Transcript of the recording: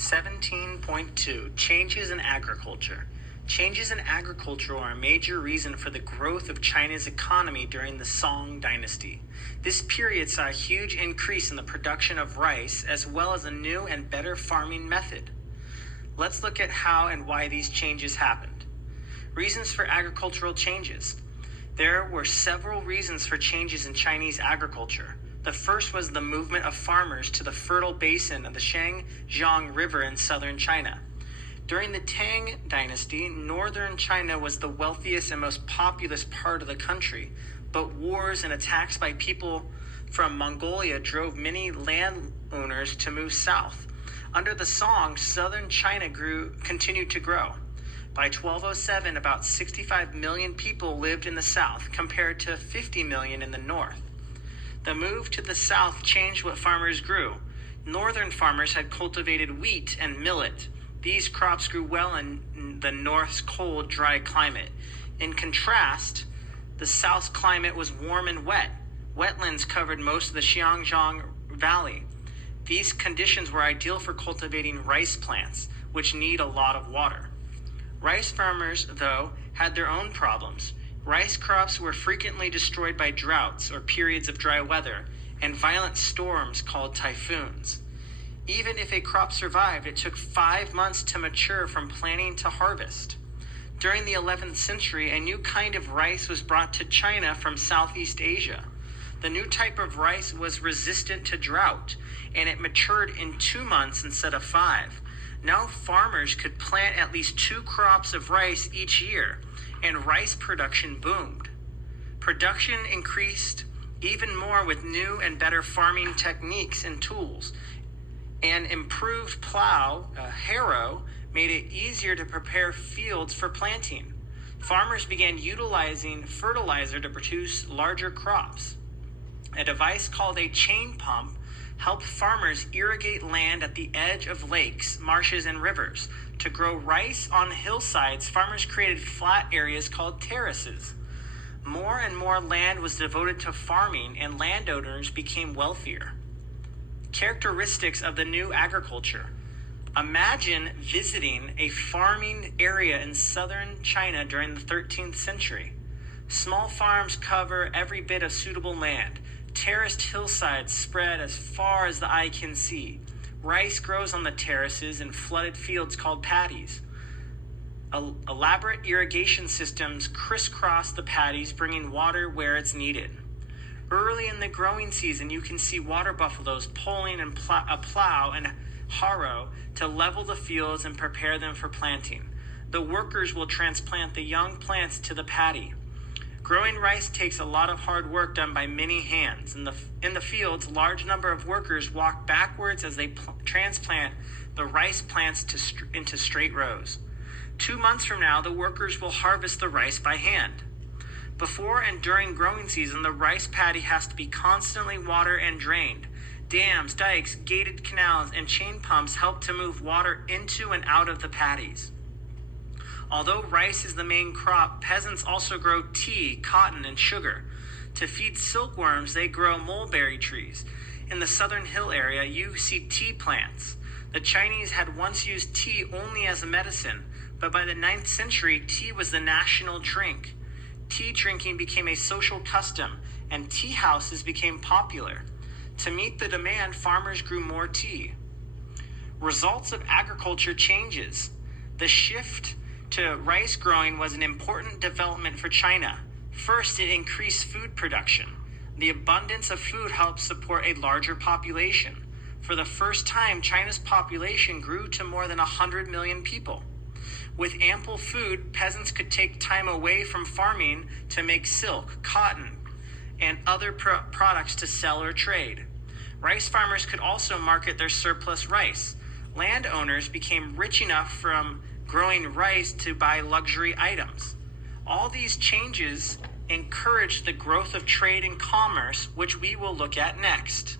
17.2 Changes in Agriculture. Changes in agriculture are a major reason for the growth of China's economy during the Song dynasty. This period saw a huge increase in the production of rice as well as a new and better farming method. Let's look at how and why these changes happened. Reasons for agricultural changes. There were several reasons for changes in Chinese agriculture. The first was the movement of farmers to the fertile basin of the Shangjiang River in southern China. During the Tang dynasty, northern China was the wealthiest and most populous part of the country, but wars and attacks by people from Mongolia drove many landowners to move south. Under the Song, southern China continued to grow. By 1207, about 65 million people lived in the south, compared to 50 million in the north. The move to the south changed what farmers grew. Northern farmers had cultivated wheat and millet. These crops grew well in the north's cold, dry climate. In contrast, the south's climate was warm and wet. Wetlands covered most of the Xinjiang Valley. These conditions were ideal for cultivating rice plants, which need a lot of water. Rice farmers, though, had their own problems. Rice crops were frequently destroyed by droughts or periods of dry weather and violent storms called typhoons. Even if a crop survived, it took 5 months to mature from planting to harvest. During the 11th century, a new kind of rice was brought to China from Southeast Asia. The new type of rice was resistant to drought, and it matured in 2 months instead of 5. Now farmers could plant at least 2 crops of rice each year, and rice production boomed. Production increased even more with new and better farming techniques and tools. An improved plow, a harrow, made it easier to prepare fields for planting. Farmers began utilizing fertilizer to produce larger crops. A device called a chain pump helped farmers irrigate land at the edge of lakes, marshes, and rivers. To grow rice on hillsides, farmers created flat areas called terraces. More and more land was devoted to farming, and landowners became wealthier. Characteristics of the new agriculture. Imagine visiting a farming area in southern China during the 13th century. Small farms cover every bit of suitable land. Terraced hillsides spread as far as the eye can see. Rice grows on the terraces in flooded fields called paddies. Elaborate irrigation systems crisscross the paddies, bringing water where it's needed. Early in the growing season, you can see water buffaloes pulling a plow and harrow to level the fields and prepare them for planting. The workers will transplant the young plants to the paddy. Growing rice takes a lot of hard work done by many hands. In the fields, a large number of workers walk backwards as they transplant the rice plants into straight rows. 2 months from now, the workers will harvest the rice by hand. Before and during growing season, the rice paddy has to be constantly watered and drained. Dams, dikes, gated canals, and chain pumps help to move water into and out of the paddies. Although rice is the main crop, peasants also grow tea, cotton, and sugar. To feed silkworms, they grow mulberry trees. In the southern hill area, you see tea plants. The Chinese had once used tea only as a medicine, but by the 9th century, tea was the national drink. Tea drinking became a social custom, and tea houses became popular. To meet the demand, farmers grew more tea. Results of agriculture changes. The shift to rice growing was an important development for China. First, it increased food production. The abundance of food helped support a larger population. For the first time, China's population grew to more than 100 million people. With ample food, peasants could take time away from farming to make silk, cotton, and other products to sell or trade. Rice farmers could also market their surplus rice. Landowners became rich enough from growing rice to buy luxury items. All these changes encouraged the growth of trade and commerce, which we will look at next.